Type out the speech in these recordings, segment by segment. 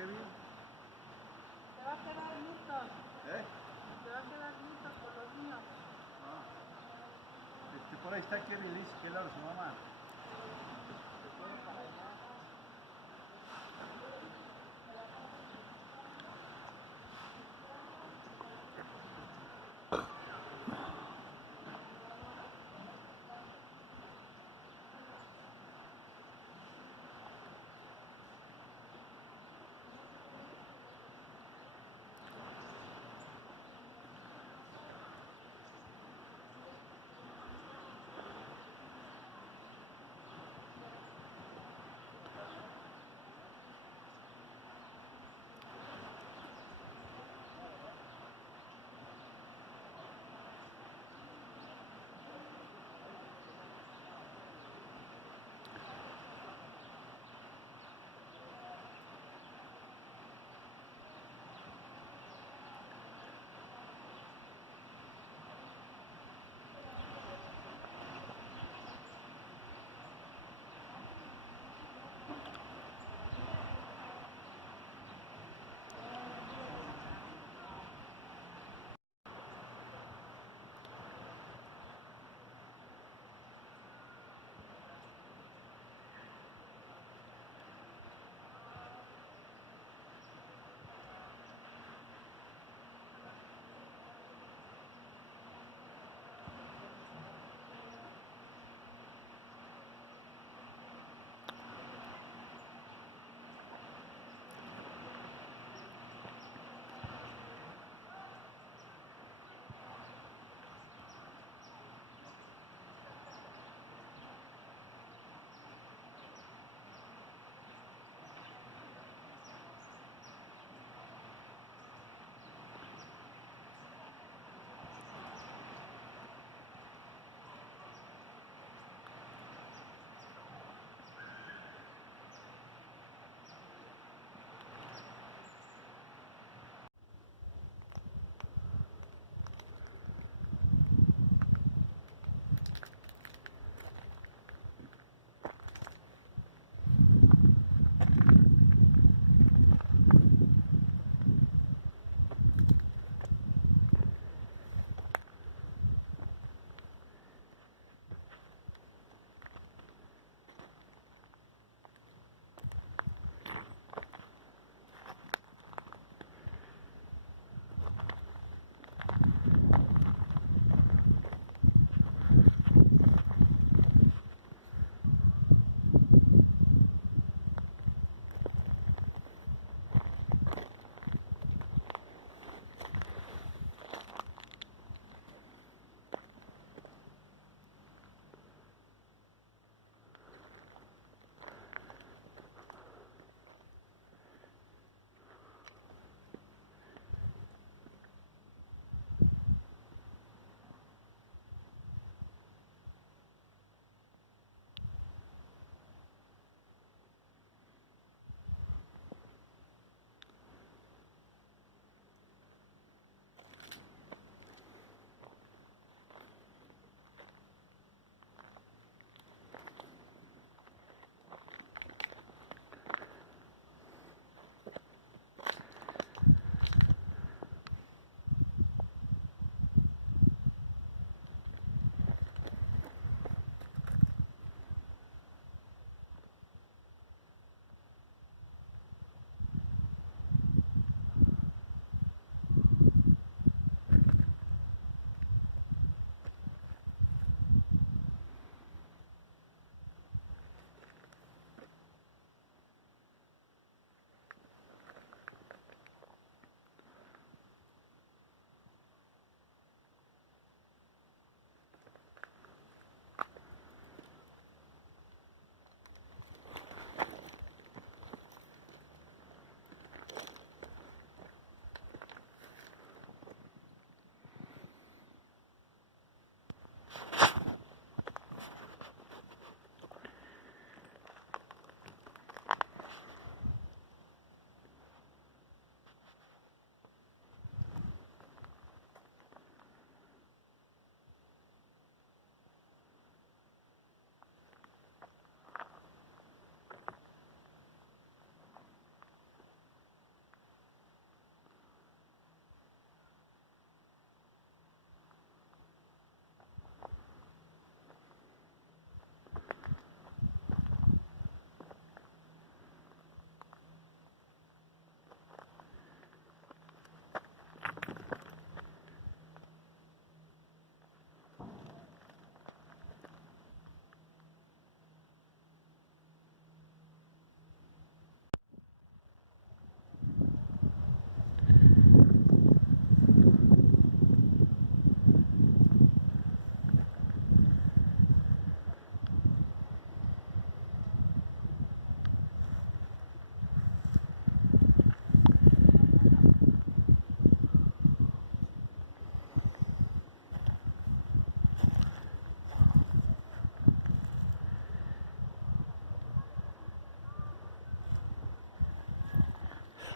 Kevin? Se va a quedar Newton. ¿Eh? Se va a quedar Newton con los niños. Ah. Por ahí está Kevin, le dice que le habla a su mamá.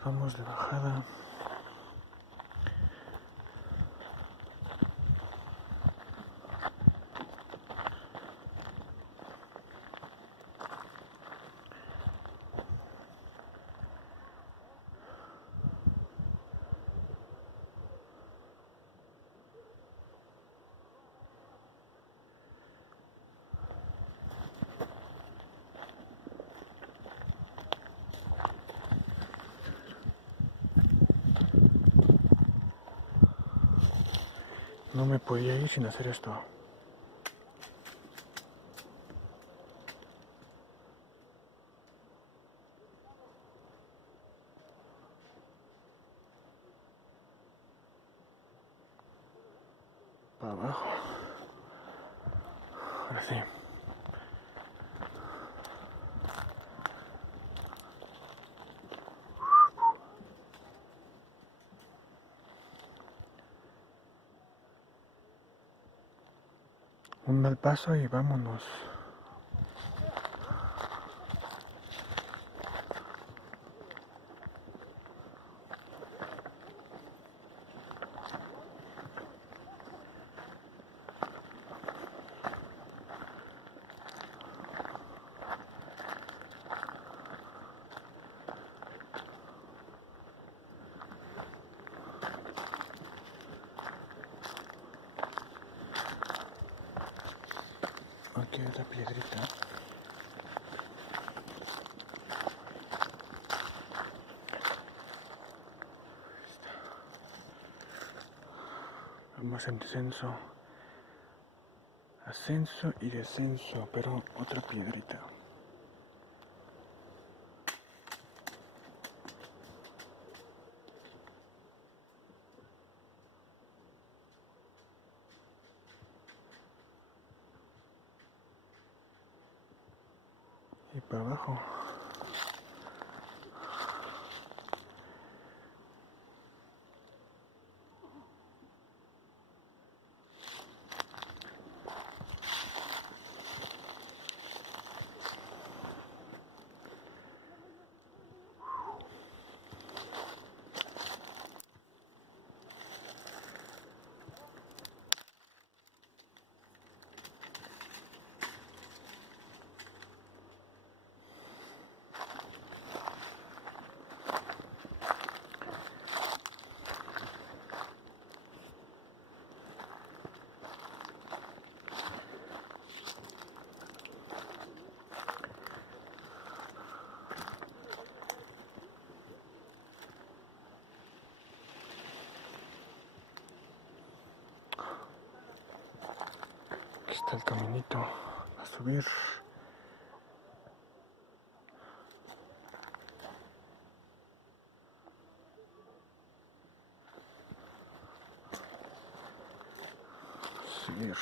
Vamos de bajada. No me podía ir sin hacer esto. Para abajo. Ahora sí. Un mal paso y vámonos. Aquí hay otra piedrita. Vamos en descenso. Ascenso y descenso, pero otra piedrita. Y para abajo. Aquí está el caminito a subir. Subir.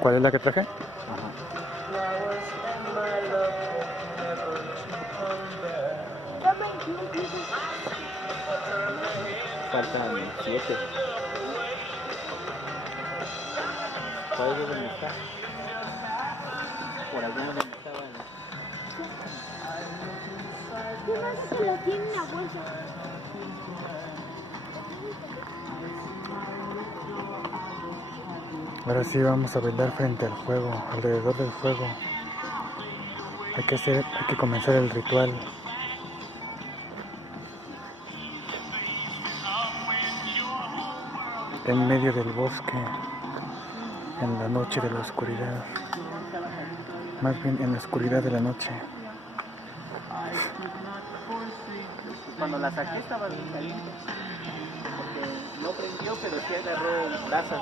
¿Cuál es la que traje? Faltan 7. ¿Cuál es donde está? Por allá donde estaban. ¿Qué más se lo tiene en la bolsa? Ahora sí vamos a bailar frente al fuego, alrededor del fuego. Hay que comenzar el ritual. En medio del bosque, en la noche de la oscuridad. Más bien en la oscuridad de la noche. Cuando la saqué estaba bien caliente. Porque no prendió, pero sí agarró brasas.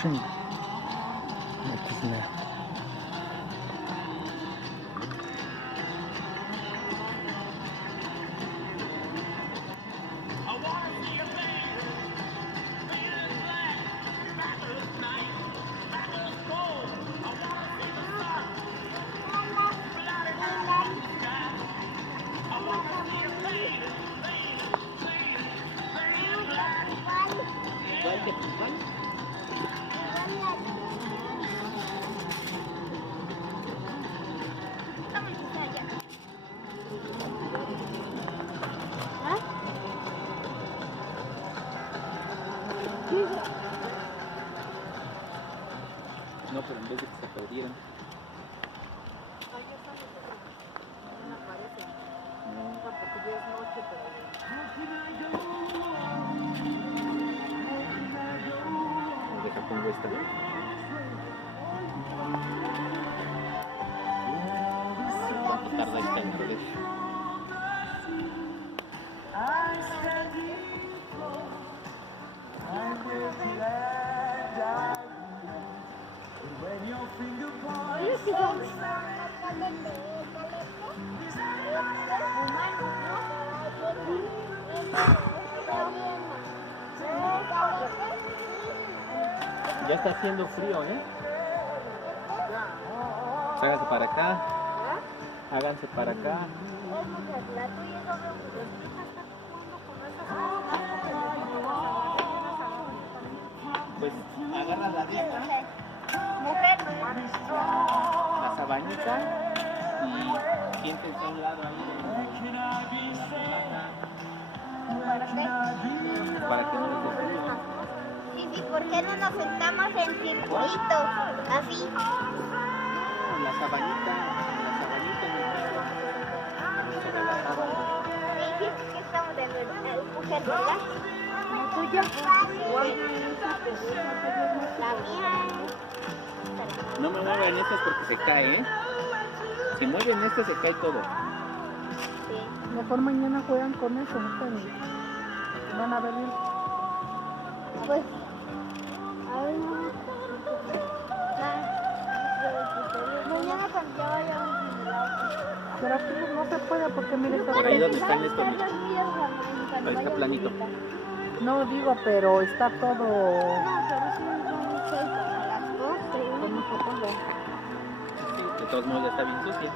Ching. Chisme. ¿Cuál que cuál? No, pero en vez de que se perdieran. Deja pongo esta. ¿Cuánto tarda esta en perder? Ya está haciendo frío, ¿eh? Háganse para acá. Háganse para acá. Pues agarra la de esta, la sabanita y siéntense a un lado ahí de la para que no les dé frío. Sí, ¿por qué no nos sentamos en circulitos? Así. La sabanita en el piso, sobre la sábana. Sí, que estamos en el mujer, ¿verdad? ¿Tuyo? La mía. No me muevan estas porque se cae, ¿eh? Si mueven estas se cae todo. Sí. Mejor mañana juegan con eso, ¿no? Van a venir. Pues, a ver, mañana cuando ya vayamos. Pero aquí no se puede porque mire, está Por ahí donde están estos, mira. Ahí está planito. No digo, pero está todo. No, pero sí vamos a ir a las 12. Con mucho polvo. Sí, de todos modos ya está bien sucia.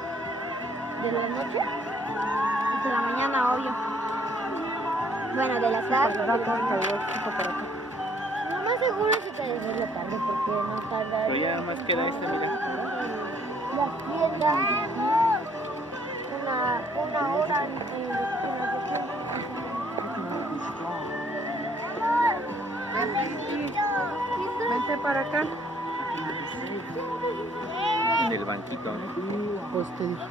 ¿De la noche? De la mañana, obvio. Bueno, de la tarde. Da cuenta, yo chico para acá. Lo más seguro es que te des la tarde porque no tarda. Pero ya más queda esta, mira. Las tiendas. Una hora en las tiendas. Vente para acá. En el banquito, ¿no? Pues te dije.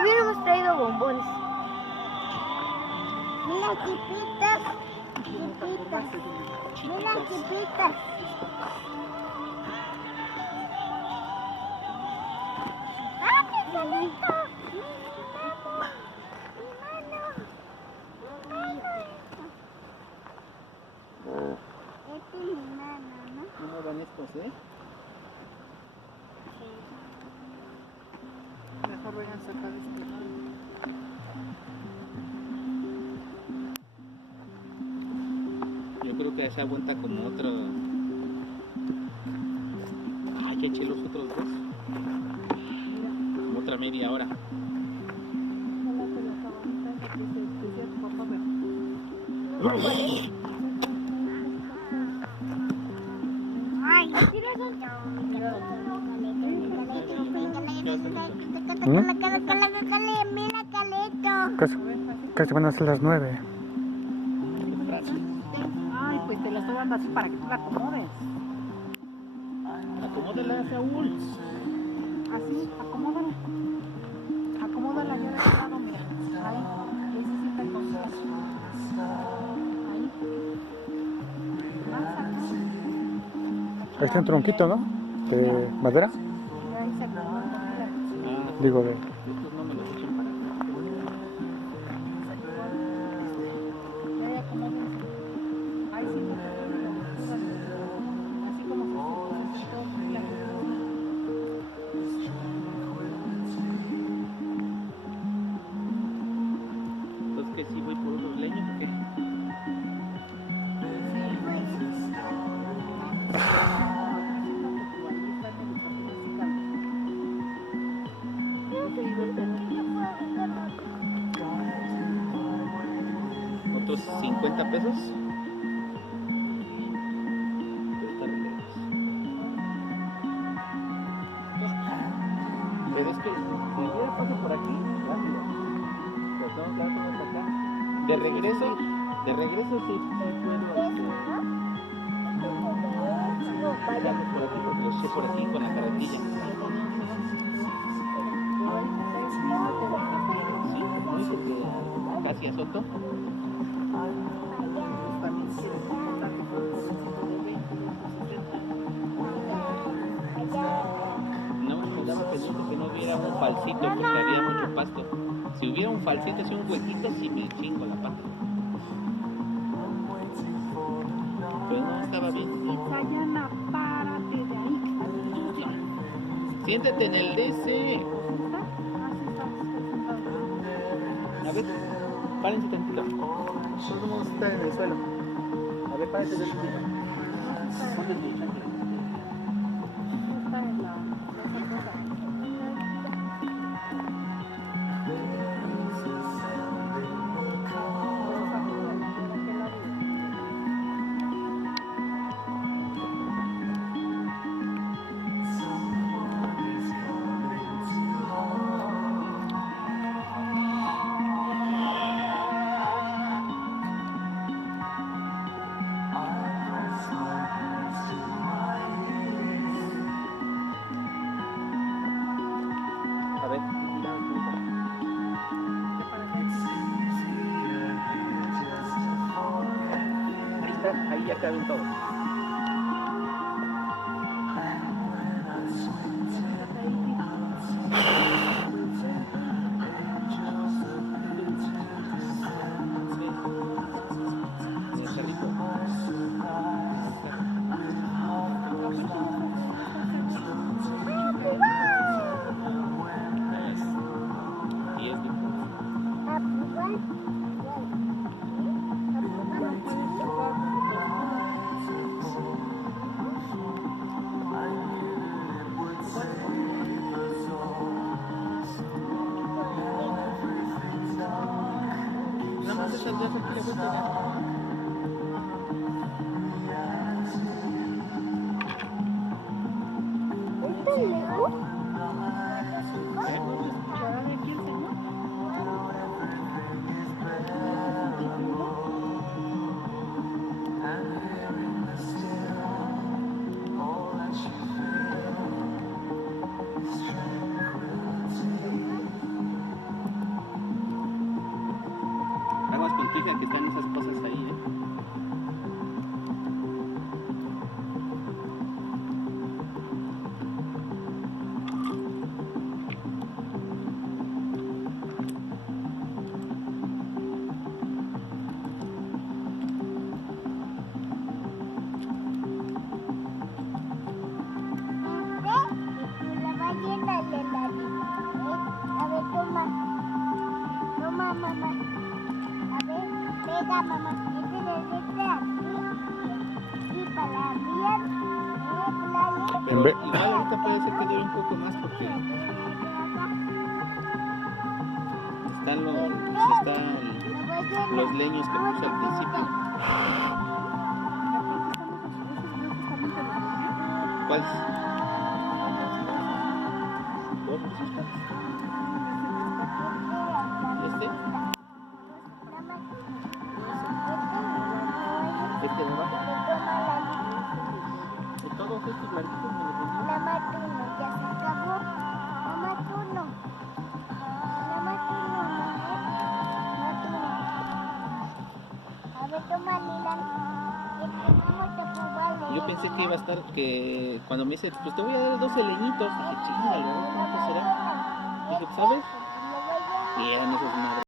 Hubiéramos traído bombones. Mira, chipitas. Chipitas. Mira, chipitas. ¡Ah, mi solito! ¡Mi mano! Este es mi mano, ¿no? ¿Cómo van estos, Mejor vayan a sacar este. Yo creo que esa aguanta como otro. Ah, ya eché los otros dos. Como otra media hora. Ay, mira, Caleto. Casi van a ser las 9. Ay, pues te la estoy dando así para que tú la acomodes. Acomódala, Saúl. Así, acomódala. Acomódala ya de este lado, mira. Ahí. Ahí se sienta el cosito. Ahí. Más acá. Ahí está un tronquito, ¿no? De madera. Mira, ahí se acomoda. Mira. Ah, Digo, de... estos no me los echen para acá. Ahí acomódense. Ahí sí, no te duele. Así como se sentó. Mira. Entonces, ¿que sí voy por unos leños o qué? ¿Otros 50 pesos? Pero está re lejos. Pero es que si hubiera paso por aquí, rápido. Pero tengo que dar todo hasta acá. De regreso sí puedo. Vayamos por aquí porque lo eché por aquí con la carretilla. Sí, muy porque casi a Soto. No me daba pendiente que no hubiera un falsito porque había mucho pasto. Si hubiera un falsito, así un huequito, sí me chingo la pata. Pero no, estaba bien. Sayana, párate de ahí. Siéntate en el DC. A ver, párense tantito. Todos vamos a estar en el suelo. A ver, párense de tantito. Ponte tu chancla. Está en la otra cosa. ya caben todos. Sí, está rico. Y es rico. Nada más esas dos aquí le gusta ya. ¿Esto es Lego? ¿Escuchará de aquí el señor? Aguas con tu hija que están esas cosas ahí, La ballena de la A ver, toma. Toma, mamá. A ver, pega, mamá. Este de aquí. Y para bien. Pero Ve- igual ahorita puede ser que dure un poco más porque están los leños que puse al principio. ¿Cuáles? ¿Dos buscas? ¿Este? ¿Este de abajo? ¿Y todos estos blanquitos me los vendí? La matuno, ya se acabó. La matuno. La matuno, matuno. A ver, toma, Lila. Yo pensé que iba a estar, que cuando me dice, pues te voy a dar 12 leñitos, dije, chingale, ¿cuánto será? Dije, ¿sabes? Y eran esos madres.